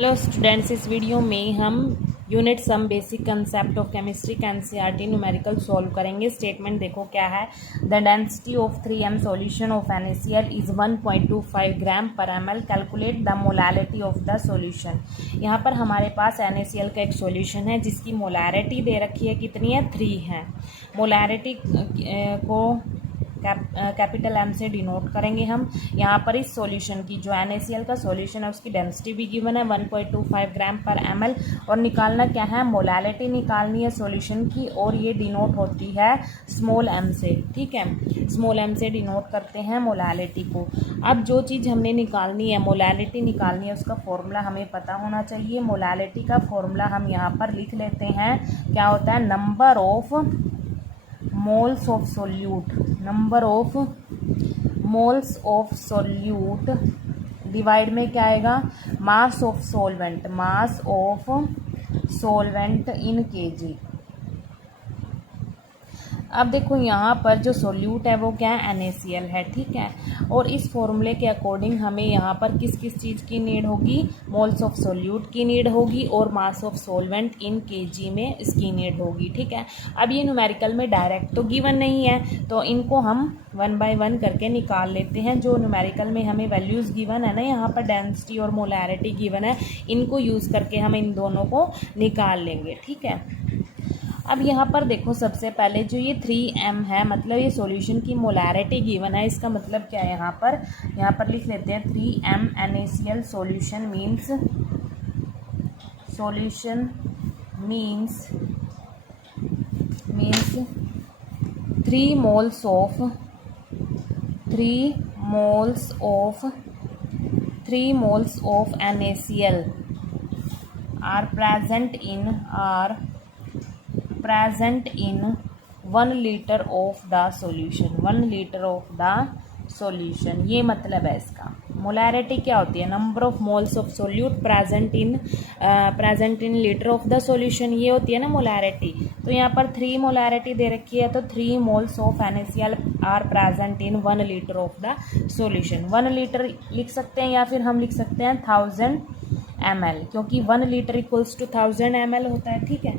Hello students, इस video में हम unit some basic concept of chemistry का एनसीईआरटी न्यूमेरिकल सॉल्व करेंगे। स्टेटमेंट देखो क्या है। The density of 3m solution of NaCl is 1.25 gram per ml। Calculate the molarity of the solution. यहाँ पर हमारे पास NaCl का एक सॉल्यूशन है जिसकी मोलैरिटी दे रखी है, कितनी है, 3 है। मोलैरिटी को कैपिटल M से डिनोट करेंगे हम। यहाँ पर इस सॉल्यूशन की जो NaCl का सॉल्यूशन है उसकी डेंसिटी भी गिवन है 1.25 ग्राम पर ml, और निकालना क्या है, मोलैरिटी निकालनी है सॉल्यूशन की, और ये डिनोट होती है स्मॉल m से। ठीक है, स्मॉल m से डिनोट करते हैं मोलैरिटी को। अब जो चीज़ हमने निकालनी है, मोलैरिटी निकालनी है, उसका फॉर्मूला हमें पता होना चाहिए। मोलैरिटी का फॉर्मूला हम यहाँ पर लिख लेते हैं, क्या होता है, number of moles of solute, number of moles of solute divide में क्या आएगा, mass of solvent, mass of solvent in KG. अब देखो यहाँ पर जो सोल्यूट है वो क्या है, NaCl है। ठीक है, और इस फॉर्मूले के अकॉर्डिंग हमें यहाँ पर किस किस चीज़ की नीड होगी, मोल्स ऑफ सोल्यूट की नीड होगी, और mass of solvent in KG में इसकी नीड होगी। ठीक है, अब ये न्यूमेरिकल में डायरेक्ट तो गिवन नहीं है, तो इनको हम 1 बाय 1 करके निकाल लेते हैं। जो न्यूमेरिकल में हमें वैल्यूज़ गिवन है ना, यहाँ पर डेंसिटी और मोलैरिटी गिवन है, इनको यूज़ करके हम इन दोनों को निकाल लेंगे। ठीक है, अब यहाँ पर देखो, सबसे पहले जो ये 3m है, मतलब ये सॉल्यूशन की मोलैरिटी गिवन है। इसका मतलब क्या है, यहाँ पर लिख लेते हैं 3m NaCl solution means 3 moles of NaCl are present in 1 liter of the solution, 1 liter of the solution। ये मतलब है इसका। मोलैरिटी क्या होती है, number of moles of solute present in litre of the solution, ये होती है ना मोलैरिटी। तो यहाँ पर 3 मोलैरिटी दे रखी है, तो 3 moles of NaCl are present in 1 litre of the solution. 1 litre लिख सकते हैं, या फिर हम लिख सकते हैं 1000 ml, क्योंकि 1 लीटर इक्वल्स टू 1000 ml होता है। ठीक है,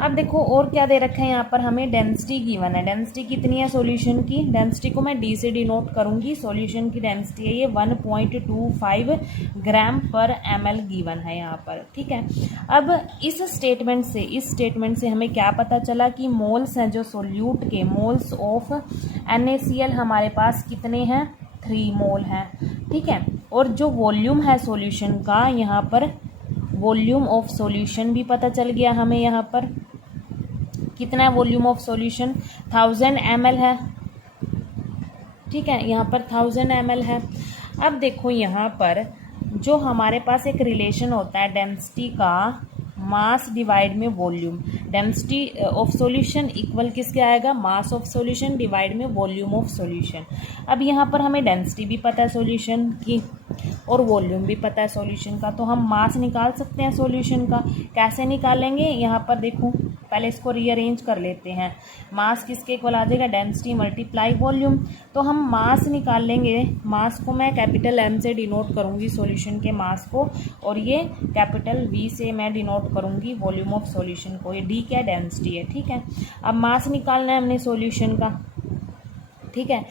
अब देखो और क्या दे रखा है, यहाँ पर हमें डेंसिटी गिवन है। डेंसिटी कितनी है सॉल्यूशन की, डेंसिटी को मैं D से डिनोट करूंगी। सॉल्यूशन की डेंसिटी है ये 1.25 ग्राम पर ml गिवन है यहाँ पर। ठीक है, अब इस स्टेटमेंट से हमें क्या पता चला कि मोल्स हैं जो सोल्यूट के, मोल्स ऑफ NaCl हमारे पास कितने हैं, 3 मोल हैं। ठीक है, और जो वॉल्यूम है सॉल्यूशन का, यहाँ पर वॉल्यूम ऑफ सॉल्यूशन भी पता चल गया हमें। यहाँ पर कितना है वॉल्यूम ऑफ सॉल्यूशन, 1000 ml है। ठीक है, यहाँ पर 1000 ml है। अब देखो यहाँ पर जो हमारे पास एक रिलेशन होता है डेंसिटी का, मास डिवाइड में volume, density of solution equal किसके आएगा, मास ऑफ सॉल्यूशन डिवाइड में वॉल्यूम ऑफ सॉल्यूशन। अब यहाँ पर हमें डेंसिटी भी पता है सॉल्यूशन की, और वॉल्यूम भी पता है सॉल्यूशन का, तो हम मास निकाल सकते हैं सॉल्यूशन का। कैसे निकालेंगे, यहाँ पर देखो, पहले इसको रीअरेंज कर लेते हैं। मास किसके इक्वल आ जाएगा, डेंसिटी मल्टीप्लाई वॉल्यूम। तो हम मास निकाल लेंगे, मास को मैं कैपिटल M से डिनोट करूँगी सॉल्यूशन के मास को, और ये कैपिटल V से मैं डिनोट करूँगी वॉल्यूम ऑफ सॉल्यूशन को। ये D क्या, डेंसिटी है। ठीक है, अब मास निकालना है हमने सॉल्यूशन का। ठीक है,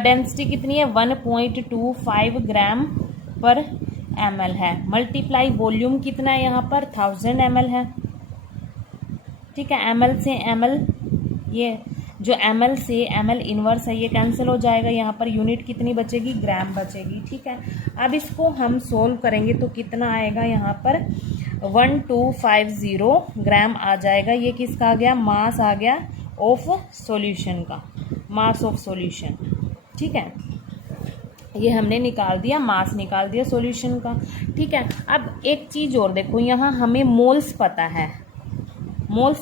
डेंसिटी कितनी है, 1.25 ग्राम पर ml है, मल्टीप्लाई वॉल्यूम कितना है, यहाँ पर 1000 ml है। ठीक है, ml से ml, ये जो ml से ml इनवर्स है ये कैंसिल हो जाएगा, यहाँ पर यूनिट कितनी बचेगी, ग्राम बचेगी। ठीक है, अब इसको हम सोल्व करेंगे तो कितना आएगा, यहाँ पर 1250 ग्राम आ जाएगा। ये किसका आ गया, मास आ गया ऑफ सॉल्यूशन का, मास ऑफ सॉल्यूशन। ठीक है, ये हमने निकाल दिया, मास निकाल दिया सॉल्यूशन का। ठीक है, अब एक चीज़ और देखो, यहाँ हमें मोल्स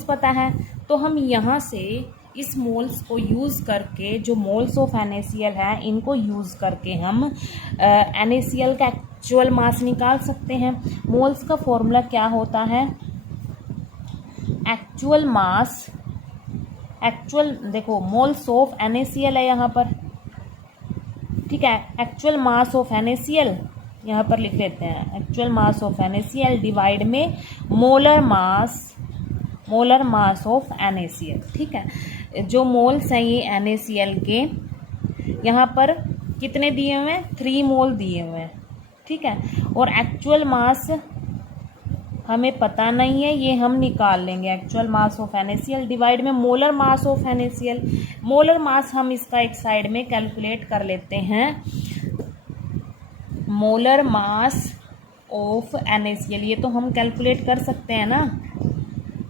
पता है, तो हम यहाँ से इस मोल्स को यूज़ करके, जो मोल्स ऑफ NaCl है इनको यूज़ करके हम NaCl का एक्चुअल मास निकाल सकते हैं। मोल्स का फॉर्मूला क्या होता है, एक्चुअल मास, देखो मोल्स ऑफ NaCl है यहाँ पर। ठीक है, एक्चुअल मास ऑफ NaCl यहाँ पर लिख लेते हैं actual mass of NaCl divide में मोलर मास ऑफ NaCl। ठीक है, जो मोल्स हैं ये NaCl के यहाँ पर कितने दिए हुए हैं, 3 मोल दिए हुए हैं। ठीक है, और एक्चुअल मास हमें पता नहीं है, ये हम निकाल लेंगे। Actual mass of NaCl divide में molar mass of NaCl। Molar mass हम इसका एक साइड में कैलकुलेट कर लेते हैं। मोलर मास ऑफ NaCl ये तो हम कैलकुलेट कर सकते हैं ना,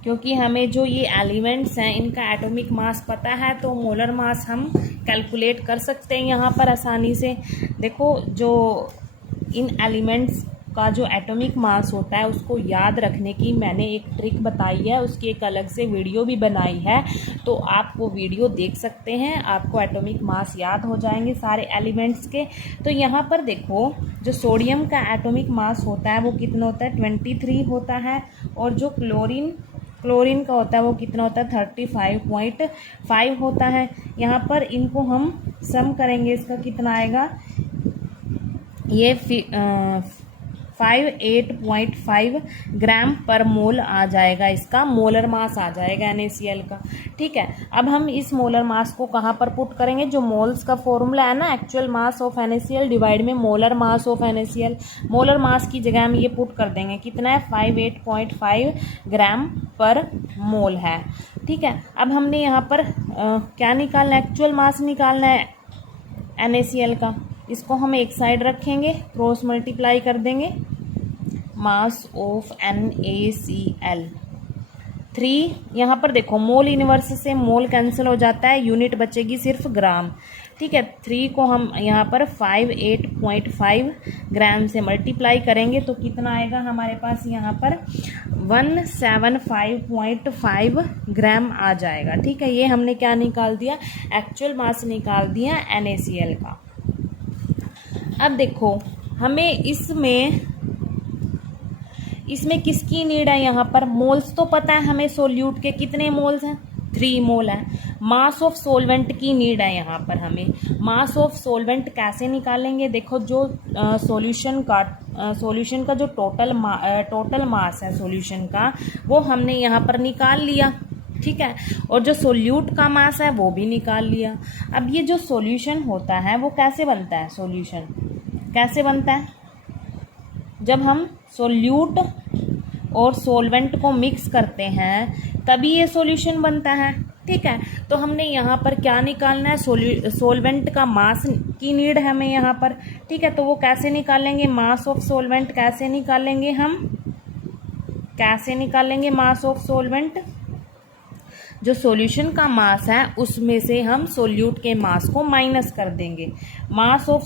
क्योंकि हमें जो ये एलिमेंट्स हैं इनका एटॉमिक मास पता है, तो मोलर मास हम कैलकुलेट कर सकते हैं यहाँ पर आसानी से। देखो, जो इन एलिमेंट्स का जो एटॉमिक मास होता है उसको याद रखने की मैंने एक ट्रिक बताई है, उसकी एक अलग से वीडियो भी बनाई है, तो आप वो वीडियो देख सकते हैं, आपको एटॉमिक मास याद हो जाएंगे सारे एलिमेंट्स के। तो यहाँ पर देखो, जो सोडियम का एटॉमिक मास होता है वो कितना होता है, 23 होता है, और जो क्लोरीन का होता है वो कितना होता है, 35.5 होता है। यहाँ पर इनको हम सम करेंगे, इसका कितना आएगा, ये 58.5 ग्राम पर मोल आ जाएगा, इसका मोलर मास आ जाएगा NaCl का। ठीक है, अब हम इस मोलर मास को कहाँ पर पुट करेंगे, जो मोल्स का फॉर्मूला है ना, actual mass of NaCl divide में molar mass of NaCl। Molar mass की जगह हम ये पुट कर देंगे, कितना है, 58.5 ग्राम पर मोल है। ठीक है, अब हमने यहाँ पर क्या निकालना है, एक्चुअल मास निकालना है NaCl का। इसको हम एक साइड रखेंगे, क्रॉस मल्टीप्लाई कर देंगे, मास ऑफ NaCl 3। यहाँ पर देखो, मोल इनवर्स से मोल कैंसिल हो जाता है, यूनिट बचेगी सिर्फ ग्राम। ठीक है, 3 को हम यहाँ पर 58.5 ग्राम से मल्टीप्लाई करेंगे तो कितना आएगा हमारे पास, यहाँ पर 175.5 ग्राम आ जाएगा। ठीक है, ये हमने क्या निकाल दिया, एक्चुअल मास निकाल दिया NaCl का। अब देखो, हमें इसमें किसकी नीड है, यहाँ पर मोल्स तो पता है हमें, सोल्यूट के कितने मोल्स हैं, 3 मोल है। मास ऑफ सोलवेंट की नीड है यहाँ पर हमें। मास ऑफ सोलवेंट कैसे निकालेंगे, देखो, जो सॉल्यूशन का जो टोटल मास है सॉल्यूशन का, वो हमने यहाँ पर निकाल लिया। ठीक है, और जो सोल्यूट का मास है वो भी निकाल लिया। अब ये जो सॉल्यूशन होता है वो कैसे बनता है, सॉल्यूशन कैसे बनता है, जब हम सोल्यूट और सोलवेंट को मिक्स करते हैं तभी ये सॉल्यूशन बनता है। ठीक है, तो हमने यहाँ पर क्या निकालना है, सोलवेंट का मास की नीड है हमें यहाँ पर। ठीक है, तो वो कैसे निकालेंगे, मास ऑफ सोलवेंट कैसे निकालेंगे मास ऑफ सोलवेंट, जो सॉल्यूशन का मास है उसमें से हम सोल्यूट के मास को माइनस कर देंगे। मास ऑफ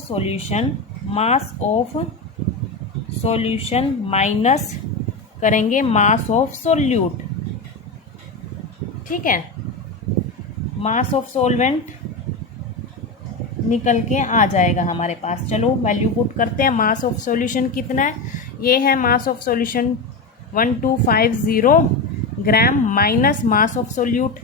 सॉल्यूशन माइनस करेंगे मास ऑफ सोल्यूट। ठीक है, मास ऑफ सोलवेंट निकल के आ जाएगा हमारे पास। चलो वैल्यू पुट करते हैं। मास ऑफ सॉल्यूशन कितना है, ये है mass of solution 1250 gram minus mass of solute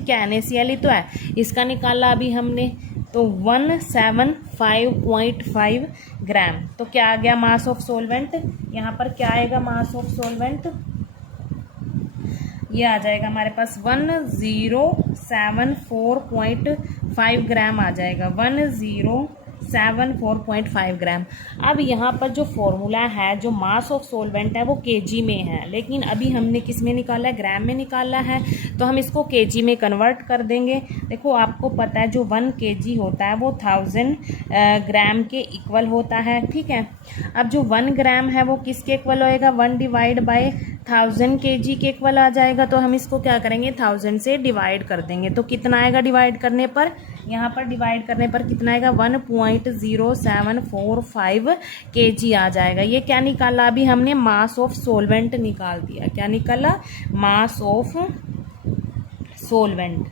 क्या NaCl ही तो है, इसका निकाला अभी हमने, तो 175.5 ग्राम। तो क्या आ गया मास ऑफ सोलवेंट, यहाँ पर क्या आएगा मास ऑफ सोलवेंट, ये आ जाएगा हमारे पास 1074.5 ग्राम आ जाएगा, 1074.5 ग्राम। अब यहाँ पर जो फॉर्मूला है, जो मास ऑफ सोलवेंट है वो केजी में है, लेकिन अभी हमने किस में निकाला है, ग्राम में निकाला है, तो हम इसको केजी में कन्वर्ट कर देंगे। देखो, आपको पता है जो 1 केजी होता है वो 1000 ग्राम के इक्वल होता है। ठीक है, अब जो 1 ग्राम है वो किसके इक्वल होएगा, 1 डिवाइड बाय 1000 केजी के इक्वल आ जाएगा। तो हम इसको क्या करेंगे, 1000 से डिवाइड कर देंगे, तो कितना आएगा डिवाइड करने पर, यहाँ पर डिवाइड करने पर कितना आएगा, 1.0745 केजी आ जाएगा। ये क्या निकाला अभी हमने, मास ऑफ सोलवेंट निकाल दिया। क्या निकाला, मास ऑफ सोलवेंट।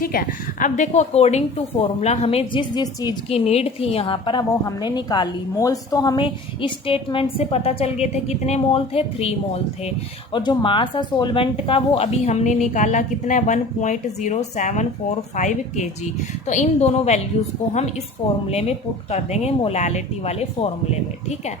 ठीक है। अब देखो अकॉर्डिंग टू फॉर्मूला हमें जिस जिस चीज़ की नीड थी यहाँ पर वो हमने निकाली। मोल्स तो हमें इस स्टेटमेंट से पता चल गए थे, कितने मोल थे, 3 मोल थे। और जो मास है सॉल्वेंट का वो अभी हमने निकाला, कितना है, 1.0745 kg। तो इन दोनों वैल्यूज़ को हम इस फॉर्मूले में पुट कर देंगे, मोलालिटी वाले फॉर्मूले में, ठीक है।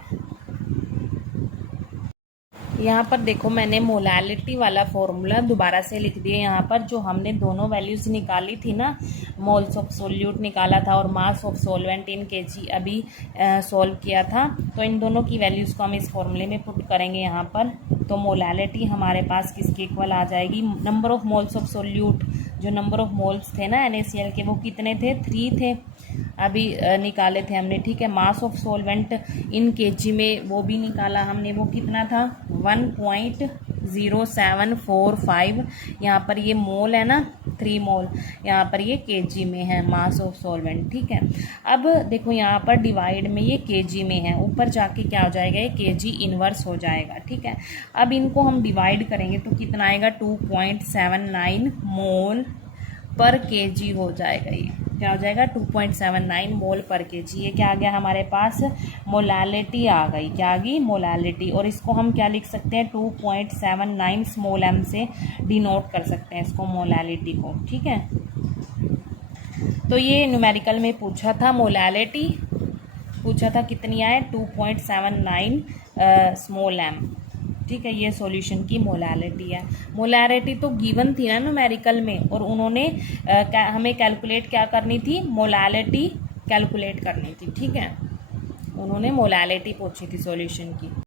यहाँ पर देखो मैंने मोलालिटी वाला फॉर्मूला दोबारा से लिख दिया। यहाँ पर जो हमने दोनों वैल्यूज़ निकाली थी ना, मोल्स ऑफ सोल्यूट निकाला था और mass of solvent in KG अभी सॉल्व किया था, तो इन दोनों की वैल्यूज़ को हम इस फॉर्मूले में पुट करेंगे यहाँ पर। तो मोलालिटी हमारे पास किसके इक्वल आ जाएगी, number of moles of solute, जो नंबर ऑफ मोल्स थे ना NaCl के वो कितने थे, 3 थे, अभी निकाले थे हमने, ठीक है। Mass of solvent in KG में वो भी निकाला हमने, वो कितना था, 1.0745। यहाँ पर ये मोल है ना, 3 मोल, यहाँ पर ये केजी में है मास ऑफ सॉल्वेंट, ठीक है। अब देखो यहाँ पर डिवाइड में ये केजी में है, ऊपर जाके क्या हो जाएगा, ये केजी इनवर्स हो जाएगा, ठीक है। अब इनको हम डिवाइड करेंगे तो कितना आएगा, 2.79 मोल पर केजी हो जाएगा। ये क्या हो जाएगा, 2.79 मोल पर केजी। ये क्या आ गया हमारे पास, मोलालिटी आ गई। क्या आ गई, मोलालिटी। और इसको हम क्या लिख सकते हैं, 2.79 स्मॉल m से डिनोट कर सकते हैं इसको, मोलालिटी को, ठीक है। तो ये न्यूमेरिकल में पूछा था, मोलालिटी पूछा था, कितनी आए, 2.79 स्मॉल m, ठीक है। ये सॉल्यूशन की मोलालिटी है। मोलारिटी तो गिवन थी ना न्यूमेरिकल में, और उन्होंने हमें कैलकुलेट क्या करनी थी, मोलालिटी कैलकुलेट करनी थी, ठीक है। उन्होंने मोलालिटी पूछी थी सॉल्यूशन की।